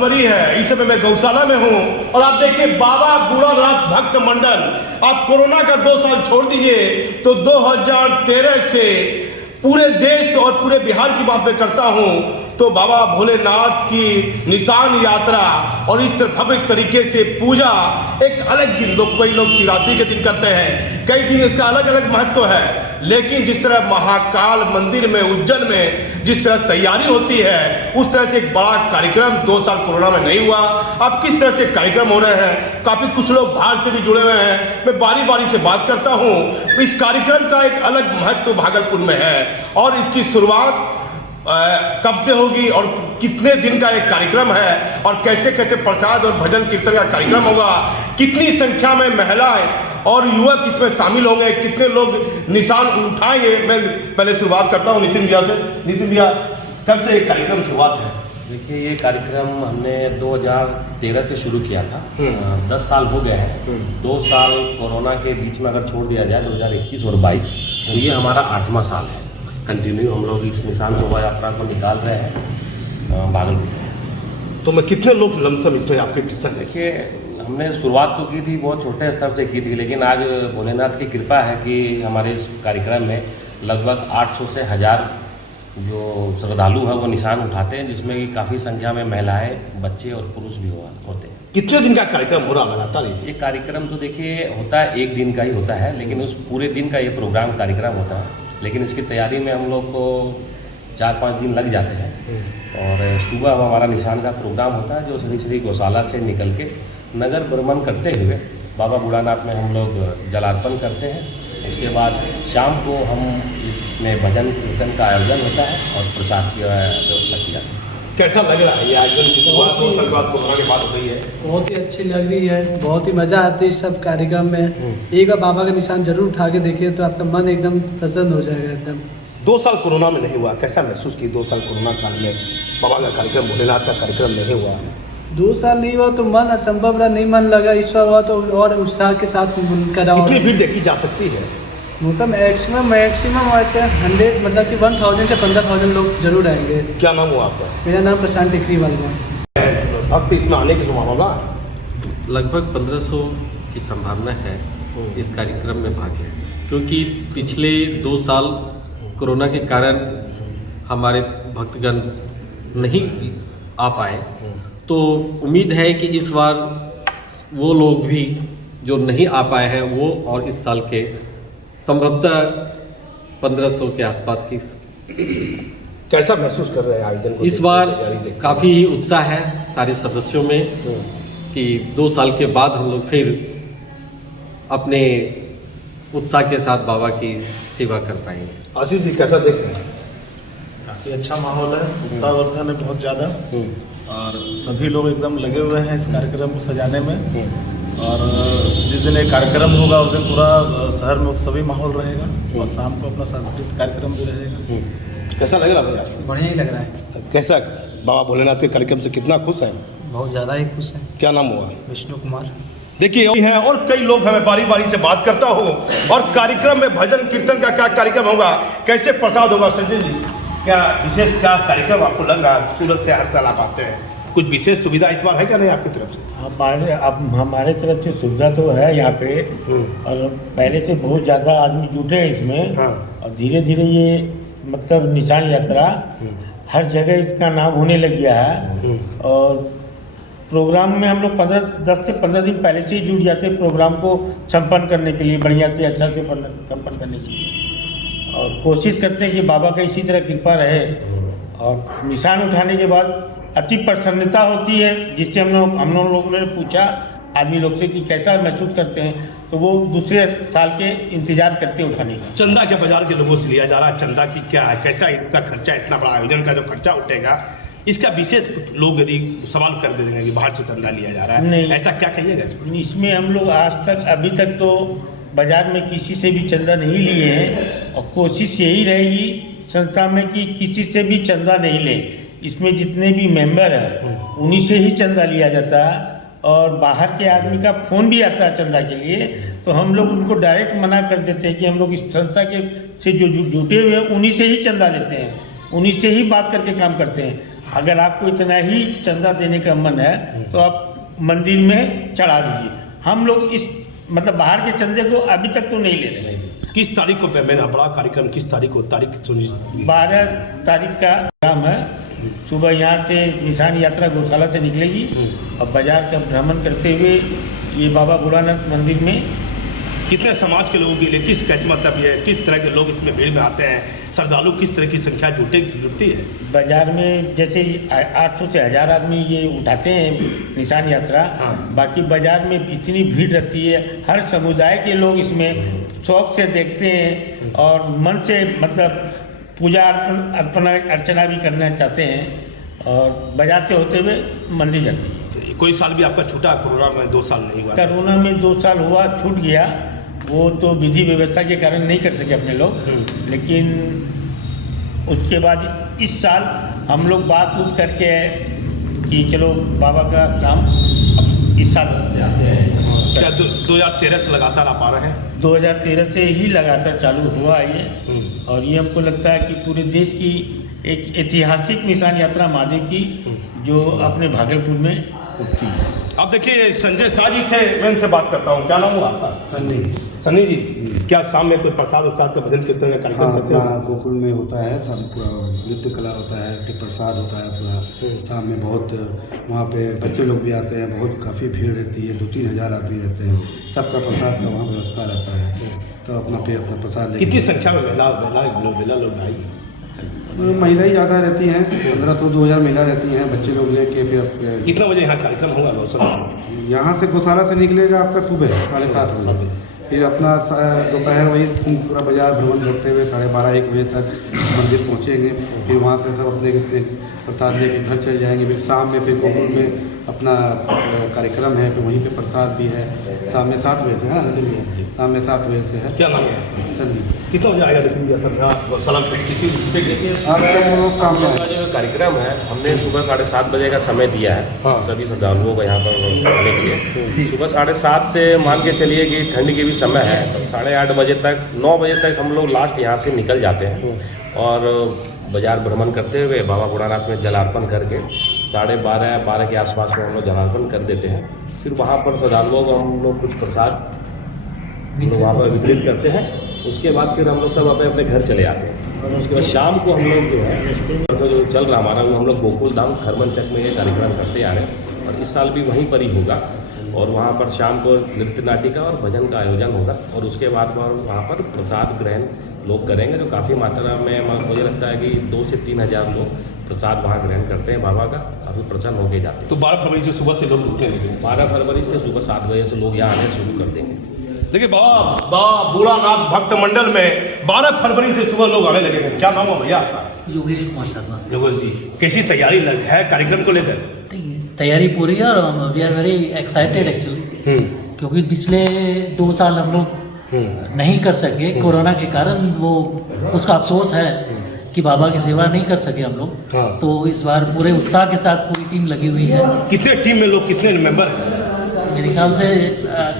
फरवरी है, इस समय मैं गौशाला में हूँ और आप देखिए बाबा बूढ़ानाथ भक्त मंडल, आप कोरोना का 2 साल छोड़ दीजिए तो 2013 से पूरे देश और पूरे बिहार की बात मैं करता हूँ तो बाबा भोलेनाथ की निशान यात्रा और इस तरह भव्य तरीके से पूजा एक अलग दिन, कई लोग शिवरात्रि के दिन करते हैं, कई दिन इसका अलग अलग महत्व है। लेकिन जिस तरह महाकाल मंदिर में उज्जैन में जिस तरह तैयारी होती है उस तरह से एक बड़ा कार्यक्रम 2 साल कोरोना में नहीं हुआ। अब किस तरह से कार्यक्रम हो रहे हैं, काफ़ी कुछ लोग बाहर से भी जुड़े हुए हैं, मैं बारी बारी से बात करता हूँ। इस कार्यक्रम का एक अलग महत्व भागलपुर में है और इसकी शुरुआत कब से होगी और कितने दिन का एक कार्यक्रम है और कैसे कैसे प्रसाद और भजन कीर्तन का कार्यक्रम होगा, कितनी संख्या में महिलाएं और युवक इसमें शामिल होंगे, कितने लोग निशान उठाएंगे। मैं पहले शुरुआत करता हूं नितिन भैया से। नितिन भैया, कब से एक कार्यक्रम शुरुआत है? देखिए, ये कार्यक्रम हमने 2013 से शुरू किया था। 10 साल हो गए हैं। 2 साल कोरोना के बीच में अगर छोड़ दिया जाए 2021 और 22 तो ये हमारा 8वां साल है। कंटिन्यू हम लोग इस निशान शोभा यात्रा को निकाल रहे हैं भागलपुर। तो मैं कितने लोग लमसम इसमें आपके टीचर? देखिए, हमने शुरुआत तो की थी बहुत छोटे स्तर से की थी, लेकिन आज भोलेनाथ की कृपा है कि हमारे इस कार्यक्रम में लगभग 800 से 1000 जो श्रद्धालु हैं वो निशान उठाते हैं, जिसमें कि काफ़ी संख्या में महिलाएं, बच्चे और पुरुष भी होते हैं। कितने दिन का कार्यक्रम हो रहा लगातार? ये कार्यक्रम तो देखिए होता है 1 दिन का ही होता है, लेकिन उस पूरे दिन का ये प्रोग्राम कार्यक्रम होता है, लेकिन इसकी तैयारी में हम लोग को 4-5 दिन लग जाते हैं। और सुबह हमारा निशान का प्रोग्राम होता है जो श्री गौशाला से निकल के नगर भ्रमण करते हुए बाबा बूढ़ानाथ में हम लोग जलार्पण करते हैं। उसके बाद शाम को हम इसमें भजन कीर्तन का आयोजन होता है और प्रसाद की व्यवस्था की जाती है। कैसा लग रहा है ये आयोजन की शुरुआत 2 साल बाद कोरोना के बाद हो गई है? बहुत ही अच्छी लग रही है, बहुत ही मज़ा आती है इस सब कार्यक्रम में। एक बार बाबा का निशान जरूर उठा के देखिए तो आपका मन एकदम प्रसन्न हो जाएगा एकदम। 2 साल कोरोना में नहीं हुआ, कैसा महसूस की? 2 साल कोरोना काल में बाबा का कार्यक्रम, भोलेनाथ का कार्यक्रम नहीं हुआ। 2 साल नहीं हुआ तो मन असंभव रहा, नहीं मन लगा। इस बार हुआ तो और उत्साह के साथ करा। कितनी भीड़ देखी जा सकती है? मतलब मैक्सिमम आते हैं 100, मतलब कि 1000 से 15,000 लोग जरूर आएंगे। क्या नाम हुआ आपका? मेरा नाम प्रशांत टेकरीवाल है। भक्त इसमें आने की संभावना? लगभग 1500 की संभावना है इस कार्यक्रम में भाग लें, क्योंकि पिछले 2 साल कोरोना के कारण हमारे भक्तगण नहीं आ पाए, तो उम्मीद है कि इस बार वो लोग भी जो नहीं आ पाए हैं वो और इस साल के संभवतः 1500 के आसपास की। कैसा महसूस कर रहे हैं आयोजन को? इस बार काफ़ी ही उत्साह है सारे सदस्यों में कि 2 साल के बाद हम लोग फिर अपने उत्साह के साथ बाबा की सेवा कर पाएंगे। आशीष जी, कैसा देख रहे हैं? काफ़ी अच्छा माहौल है, उत्साहवर्धन है बहुत ज़्यादा और सभी लोग एकदम लगे हुए हैं इस कार्यक्रम को सजाने में। और जिस दिन ये कार्यक्रम होगा उस दिन पूरा शहर में उत्सवी माहौल रहेगा और शाम को अपना सांस्कृतिक कार्यक्रम भी रहेगा। कैसा लग रहा है भैया? बढ़िया ही लग रहा है। कैसा बाबा भोलेनाथ के कार्यक्रम से कितना खुश हैं? बहुत ज़्यादा ही खुश है। क्या नाम हुआ? विष्णु कुमार। देखिए हैं और कई लोग हैं, मैं बारी बारी से बात करता हूँ। और कार्यक्रम में भजन कीर्तन का क्या कार्यक्रम होगा, कैसे प्रसाद होगा? संजय जी, क्या विशेष क्या कार्यक्रम आपको लग रहा है? सूरत से हर साल आप आते हैं, कुछ विशेष सुविधा इस बार है क्या नहीं आपकी तरफ से? हमारे तरफ से सुविधा तो है यहाँ पे, और पहले से बहुत ज़्यादा आदमी जुटे हैं इसमें। और धीरे धीरे ये मतलब निशान यात्रा हर जगह इसका नाम होने लग गया है। और प्रोग्राम में हम लोग 10 से 15 दिन पहले से ही जुट जाते हैं प्रोग्राम को संपन्न करने के लिए, बढ़िया से अच्छा से संपन्न करने के लिए। और कोशिश करते हैं कि बाबा का इसी तरह कृपा रहे। और निशान उठाने के बाद अति प्रसन्नता होती है, जिससे हम लोगों ने पूछा आदमी लोग से कि कैसा महसूस करते हैं, तो वो दूसरे साल के इंतजार करते हैं उठाने का। चंदा क्या बाजार के लोगों से लिया जा रहा है? चंदा की क्या है, कैसा इसका खर्चा, इतना बड़ा आयोजन का जो खर्चा उठेगा, इसका विशेष लोग यदि सवाल कर देंगे कि बाहर से चंदा लिया जा रहा है, नहीं ऐसा क्या कहिएगा इसमें? इसमें हम लोग आज तक अभी तक तो बाजार में किसी से भी चंदा नहीं लिए हैं, और कोशिश यही रहेगी संस्था में कि किसी से भी चंदा नहीं लें। इसमें जितने भी मेंबर हैं उन्हीं से ही चंदा लिया जाता है। और बाहर के आदमी का फ़ोन भी आता है चंदा के लिए, तो हम लोग उनको डायरेक्ट मना कर देते हैं कि हम लोग इस संस्था के से जो जुटे हुए हैं उन्हीं से ही चंदा लेते हैं, उन्हीं से ही बात करके काम करते हैं। अगर आपको इतना ही चंदा देने का मन है तो आप मंदिर में चढ़ा दीजिए। हम लोग इस मतलब बाहर के चंदे को अभी तक तो नहीं ले रहे हैं। किस तारीख को पेमेंट बड़ा कार्यक्रम किस तारीख को तारीख सुनिश्चित 12 तारीख का काम है। सुबह यहाँ से निशान यात्रा गौशाला से निकलेगी और बाजार का भ्रमण करते हुए ये बाबा भोलानाथ मंदिर में कितने समाज के लोगों के लिए कैसे मतलब ये किस तरह के लोग इसमें भीड़ में आते हैं, श्रद्धालु किस तरह की संख्या जुटती है? बाजार में जैसे 800 से 1000 आदमी ये उठाते हैं निशान यात्रा। बाकी बाजार में इतनी भीड़ रहती है, हर समुदाय के लोग इसमें शौक से देखते हैं और मन से मतलब पूजा अर्चना भी करना चाहते हैं और बाजार से होते हुए मंदिर जाती है। कोई साल भी आपका छूटा? कोरोना में 2 साल नहीं हुआ? कोरोना में 2 साल हुआ, छूट गया। वो तो विधि व्यवस्था के कारण नहीं कर सके अपने लोग, लेकिन उसके बाद इस साल हम लोग बात करके कि चलो बाबा का काम अब इस साल से आते हैं। क्या 2013 से लगातार आप आ रहे हैं? 2013 से ही लगातार चालू हुआ है ये, और ये हमको लगता है कि पूरे देश की एक ऐतिहासिक निशान यात्रा महादेव की जो अपने भागलपुर में उठती है। आप देखिए संजय शाह जी थे, मैं इनसे बात करता हूँ। क्या नाम हुआ आपका? सन्नी जी, क्या शाम में कोई प्रसाद उसाद का भजन कीर्तन का कार्यक्रम करते हैं? गोकुल में होता है, सब नृत्य कला होता है, फिर प्रसाद होता है पूरा शाम में। बहुत वहाँ पे बच्चे लोग भी आते हैं, बहुत काफ़ी भीड़ रहती है, 2-3 हज़ार आदमी रहते हैं। सबका प्रसाद का वहाँ व्यवस्था रहता है, तो अपना प्रसाद कितनी संख्या में महिला लोग आएगी? महिला ही ज़्यादा रहती हैं, 1500-2000 महिला रहती हैं, बच्चे लोग लेके। फिर कितना बजे यहाँ कार्यक्रम होगा गौशाला? यहाँ से गौशाला से निकलेगा आपका सुबह 7:30 बजे, फिर अपना दोपहर वही पूरा बाजार भ्रमण करते हुए 12:30-1 बजे तक मंदिर पहुँचेंगे। फिर वहाँ से सब अपने प्रसाद लेके घर चले जाएंगे। फिर शाम में फिर गोकुल में अपना कार्यक्रम है, फिर वहीं पे प्रसाद भी है। शाम में 7 बजे से है ना? चलिए, शाम में 7 बजे से है। क्या नाम है? संदीप। कितना बजे आएगा? जो कार्यक्रम है हमने सुबह 7:30 बजे का समय दिया है सभी श्रद्धालुओं को यहाँ पर आने के लिए। सुबह 7:30 से मान के चलिए कि ठंड की भी समय है, तो 8:30 बजे तक 9 बजे तक हम लोग लास्ट यहाँ से निकल जाते हैं और बाजार भ्रमण करते हुए बाबा भोलानाथ में जलार्पण करके 12:30 के आसपास में हम लोग जलार्पण कर देते हैं। फिर वहाँ पर श्रद्धालुओं को हम लोग कुछ प्रसाद वहाँ पर वितरित करते हैं। उसके बाद फिर हम लोग सब अपने घर चले आते हैं और उसके बाद शाम को हम लोग जो है जो चल रहा हमारा वो हम लोग गोकुल धाम खरमन चक में ये कार्यक्रम करते आ रहे हैं और इस साल भी वहीं पर ही होगा। और वहाँ पर शाम को नृत्य नाटिका और भजन का आयोजन होगा और उसके बाद वहाँ पर प्रसाद ग्रहण लोग करेंगे, जो काफ़ी मात्रा में मुझे लगता है कि 2 से 3 हज़ार लोग प्रसाद वहाँ ग्रहण करते हैं बाबा का, काफ़ी प्रसन्न होके जाते हैं। तो 12 फरवरी से सुबह से लोग जुटे हैं? 12 फरवरी से सुबह 7 बजे से लोग यहाँ आने शुरू कर देंगे। देखिए बाबा भोलानाथ भक्त मंडल में 12 फरवरी से सुबह लोग आने लगेंगे। क्या नाम है भैया आपका? योगेश कुमार शर्मा। योगेश जी, कैसी तैयारी है कार्यक्रम को लेकर? तैयारी पूरी है और we are very excited actually, क्योंकि पिछले 2 साल हम लोग नहीं कर सके कोरोना के कारण। वो उसका अफसोस है कि बाबा की सेवा नहीं कर सके हम लोग। तो इस बार पूरे उत्साह के साथ पूरी टीम लगी हुई है। कितने टीम में लोग, कितने मेंबर हैं? मेरे ख्याल से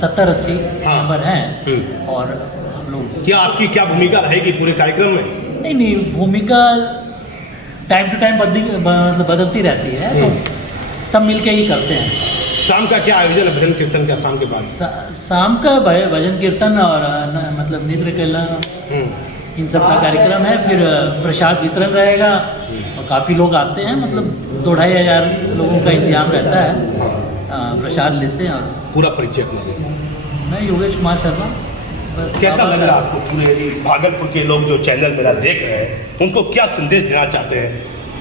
70-80 मेंबर हैं। और हम लोग क्या आपकी क्या भूमिका रहेगी पूरे कार्यक्रम में? नहीं, भूमिका टाइम टू टाइम बदलती रहती है, तो सब मिलके ही करते हैं। शाम का क्या आयोजन है भजन कीर्तन का? शाम के बाद शाम का भजन कीर्तन और मतलब नृत्य कला इन सब का कार्यक्रम है। फिर प्रसाद वितरण रहेगा और काफ़ी लोग आते हैं, मतलब 2-2.5 हज़ार लोगों का इंतजाम रहता है। प्रसाद लेते हैं। और पूरा परिचय अपना? मैं योगेश कुमार शर्मा। कैसा लग रहा है आपको? पूरे भागलपुर के लोग जो चैनल मेरा देख रहे हैं उनको क्या संदेश देना चाहते हैं?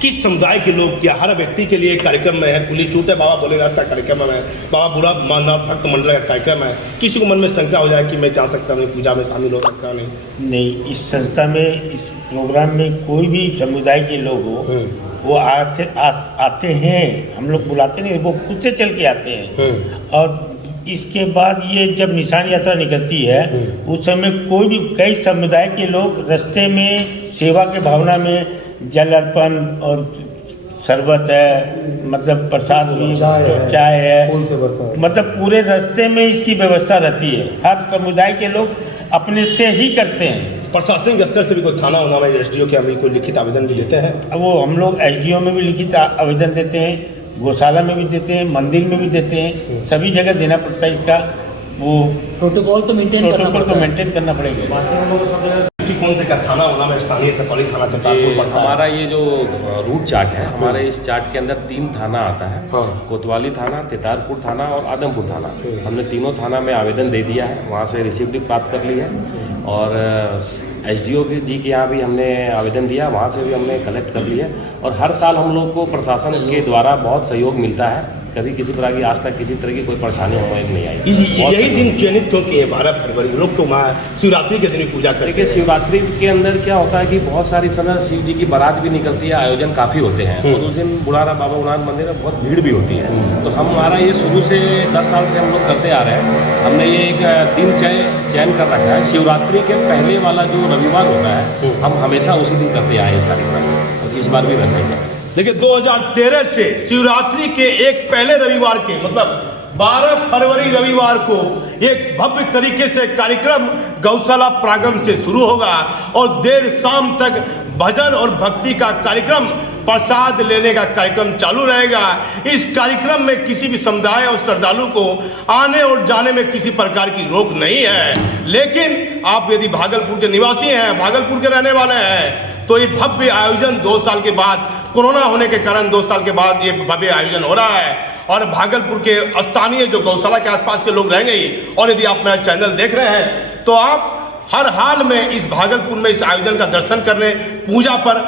किस समुदाय के लोग, क्या हर व्यक्ति के लिए कार्यक्रम में है? पुलिस छूटे बाबा भोलेनाथ का कार्यक्रम है, बाबा भोलानाथ भक्त मंडल का कार्यक्रम है। किसी को मन में शंका हो जाए कि मैं जा सकता नहीं, पूजा में शामिल हो सकता नहीं, इस संस्था में, इस प्रोग्राम में कोई भी समुदाय के लोग हो वो आते हैं। हम लोग बुलाते नहीं, वो खुद से चल के आते हैं। और इसके बाद ये जब निशान यात्रा निकलती है उस समय कोई भी कई समुदाय के लोग रास्ते में सेवा के भावना में जल अर्पण और शरबत है, मतलब प्रसाद हुई, चाय है, मतलब पूरे रास्ते में इसकी व्यवस्था रहती है। हर समुदाय के लोग अपने से ही करते हैं। प्रशासनिक स्तर से भी कोई थाना होना में एसडीओ के अभी कोई लिखित आवेदन भी देते हैं? अब वो हम लोग एसडीओ में भी लिखित आवेदन देते हैं, गौशाला में भी देते हैं, मंदिर में भी देते हैं, सभी जगह देना पड़ता है इसका। वो प्रोटोकॉल तो मेंटेन करना पड़ेगा। कौन से क्या थाना होना में स्थानीय कतौली थाना करतारपुर पड़ता है? हमारा ये जो रूट चार्ट है, हमारे इस चार्ट के अंदर 3 थाना आता है। कोतवाली थाना, तेतारपुर थाना और आदमपुर थाना। हमने तीनों थाना में आवेदन दे दिया है, वहाँ से रिसिप्ट भी प्राप्त कर ली है और एसडीओ जी के यहाँ भी हमने आवेदन दिया, वहाँ से भी हमने कलेक्ट कर लिया है। और हर साल हम लोग को प्रशासन के द्वारा बहुत सहयोग मिलता है, कभी किसी प्रकार की आज तक किसी तरह की कोई परेशानी हमें नहीं आई। यही दिन चयनित क्यों किए 12 फरवरी? लोग तो माँ शिवरात्रि के दिन पूजा करते देखिए, शिवरात्रि के अंदर क्या होता है कि बहुत सारी समय शिव जी की बारात भी निकलती है, आयोजन काफ़ी होते हैं और उस दिन बुढ़ारा बाबा बुढ़ान मंदिर में बहुत भीड़ भी होती है। तो हमारा ये शुरू से 10 साल से हम लोग करते आ रहे हैं। हमने ये एक दिन चयन कर रखा है, शिवरात्रि के पहले वाला जो रविवार होता है हम हमेशा उसी दिन करते आए इस कार्यक्रम में, और इस बार भी वैसा ही है। देखिए 2013 से शिवरात्रि के एक पहले रविवार के मतलब 12 फरवरी रविवार को एक भव्य तरीके से कार्यक्रम गौशाला प्रांगण से शुरू होगा और देर शाम तक भजन और भक्ति का कार्यक्रम, प्रसाद लेने का कार्यक्रम चालू रहेगा। इस कार्यक्रम में किसी भी समुदाय और श्रद्धालु को आने और जाने में किसी प्रकार की रोक नहीं है। लेकिन आप यदि भागलपुर के निवासी हैं, भागलपुर के रहने वाले हैं, तो ये भव्य आयोजन 2 साल के बाद, कोरोना होने के कारण 2 साल के बाद ये भव्य आयोजन हो रहा है और भागलपुर के स्थानीय जो गौशाला के आसपास के लोग रहेंगे ही। और यदि आप मेरा चैनल देख रहे हैं तो आप हर हाल में इस भागलपुर में इस आयोजन का दर्शन करने, पूजा पर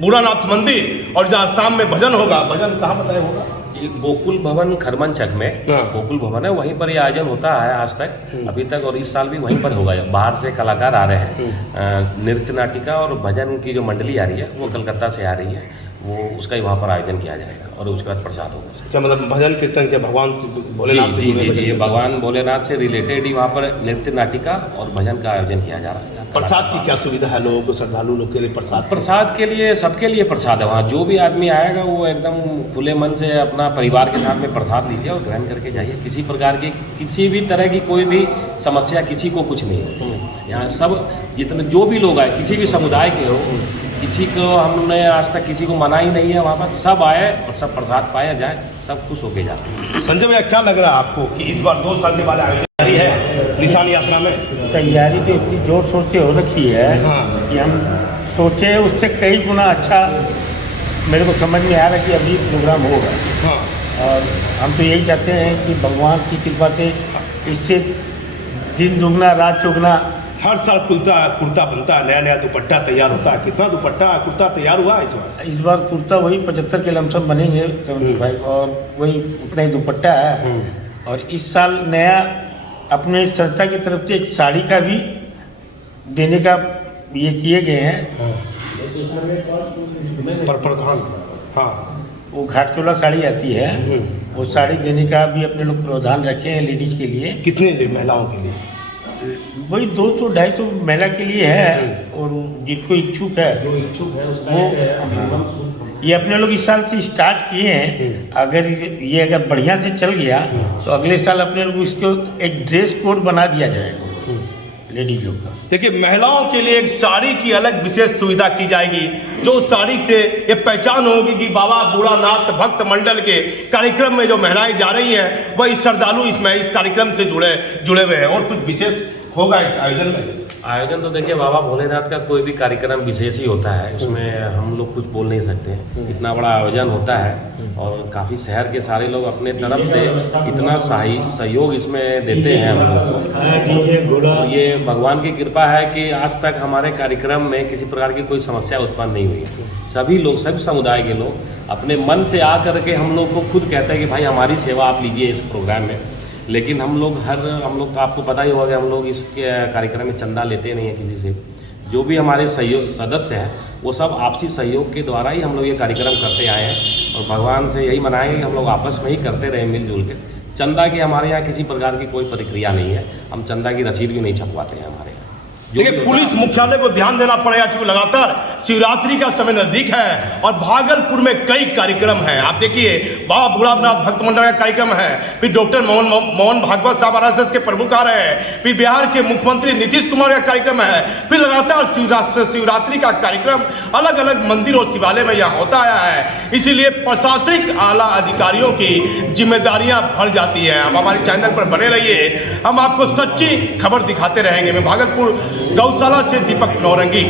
बूढ़ानाथ मंदिर, और जहाँ शाम में भजन होगा। भजन कहाँ बताया होगा? गोकुल भवन खरमन चक में गोकुल भवन है, वहीं पर ये आयोजन होता है आज तक अभी तक, और इस साल भी वहीं पर होगा। बाहर से कलाकार आ रहे हैं, नृत्य नाटिका और भजन की जो मंडली आ रही है वो कलकत्ता से आ रही है, वो उसका ही वहाँ पर आयोजन किया जाएगा और उसके बाद प्रसाद होगा। क्या मतलब भजन कीर्तन के भगवान भोलेनाथ से? जी, भगवान भोलेनाथ से रिलेटेड ही वहाँ पर नृत्य नाटिका और भजन का आयोजन किया जा रहा है। प्रसाद की क्या सुविधा है लोगों को, श्रद्धालु लोग के लिए? प्रसाद के लिए सबके लिए प्रसाद है वहाँ। जो भी आदमी आएगा वो एकदम खुले मन से अपना परिवार के साथ में प्रसाद लीजिए और ग्रहण करके जाइए। किसी प्रकार की किसी भी तरह की कोई भी समस्या किसी को कुछ नहीं है। यहाँ सब जितने जो भी लोग आए, किसी भी समुदाय के हो, किसी को हमने आज तक किसी को मना ही नहीं है। वहाँ पर सब आए और सब प्रसाद पाया जाए, सब खुश होके जाते हैं। संजय भैया, क्या लग रहा है आपको कि इस बार 2 साल के बाद आयोजन है निशान यात्रा में? तैयारी तो इतनी जोर शोर से हो रखी है कि हम सोचे उससे कई गुना अच्छा मेरे को समझ में आ रहा है कि अभी प्रोग्राम होगा। और हम तो यही चाहते हैं कि भगवान की कृपा से इससे दिन दुगना रात चौगुना। हर साल कुर्ता बनता है, नया नया दुपट्टा तैयार होता है। कितना दुपट्टा कुर्ता तैयार हुआ इस बार? इस बार कुर्ता वही 75 के लमसम बनेंगे भाई, और वही उतना ही दुपट्टा है। और इस साल नया अपने संस्था की तरफ से एक साड़ी का भी देने का ये किए गए हैं। प्रधान, हाँ, वो घाटचोला साड़ी आती है, वो साड़ी देने का भी अपने लोग प्रावधान रखे हैं लेडीज के लिए। कितने महिलाओं के लिए? वही 200-250 महिला के लिए है, और जिनको इच्छुक है वो ये अपने लोग इस साल से स्टार्ट किए हैं। अगर बढ़िया से चल गया तो अगले साल अपने लोग इसको एक ड्रेस कोड बना दिया जाएगा लेडीज लोग का। देखिए, महिलाओं के लिए एक साड़ी की अलग विशेष सुविधा की जाएगी, जो साड़ी से ये पहचान होगी कि बाबा बूढ़ानाथ भक्त मंडल के कार्यक्रम में जो महिलाएं जा रही हैं वह इस श्रद्धालु इस कार्यक्रम से जुड़े हुए हैं। और कुछ विशेष होगा इस आयोजन में? आयोजन तो देखिए, बाबा भोलेनाथ का कोई भी कार्यक्रम विशेष ही होता है, उसमें हम लोग कुछ बोल नहीं सकते। इतना बड़ा आयोजन होता है और काफ़ी शहर के सारे लोग अपने तरफ से इतना सहयोग इसमें देते हैं हम लोग। और ये भगवान की कृपा है कि आज तक हमारे कार्यक्रम में किसी प्रकार की कोई समस्या उत्पन्न नहीं हुई है। सभी लोग, सभी समुदाय के लोग अपने मन से आ करके हम लोग को खुद कहते हैं कि भाई हमारी सेवा आप लीजिए इस प्रोग्राम में। लेकिन हम लोग का आपको पता ही होगा कि हम लोग इस कार्यक्रम में चंदा लेते नहीं हैं किसी से। जो भी हमारे सदस्य हैं वो सब आपसी सहयोग के द्वारा ही हम लोग ये कार्यक्रम करते आए हैं, और भगवान से यही मनाएंगे कि हम लोग आपस में ही करते रहे मिलजुल के। चंदा की हमारे यहाँ किसी प्रकार की कोई प्रक्रिया नहीं है, हम चंदा की रसीद भी नहीं छपवाते हैं हमारे यहाँ। देखिए, पुलिस मुख्यालय को ध्यान देना पड़ेगा क्योंकि लगातार शिवरात्रि का समय नजदीक है और भागलपुर में कई कार्यक्रम हैं। आप देखिए, बाबा भूरानाथ भक्त मंडल का कार्यक्रम है, फिर डॉक्टर मोहन भागवत साहब आरएसएस के प्रमुख आ रहे हैं, फिर बिहार के मुख्यमंत्री नीतीश कुमार का कार्यक्रम है, फिर लगातार शिवरात्रि का कार्यक्रम अलग अलग मंदिर और शिवालय में यहाँ होता आया है। इसीलिए प्रशासनिक आला अधिकारियों की जिम्मेदारियां बढ़ जाती है। अब हमारे चैनल पर बने रहिए, हम आपको सच्ची खबर दिखाते रहेंगे। मैं भागलपुर गौशाला से दीपक नौरंगी।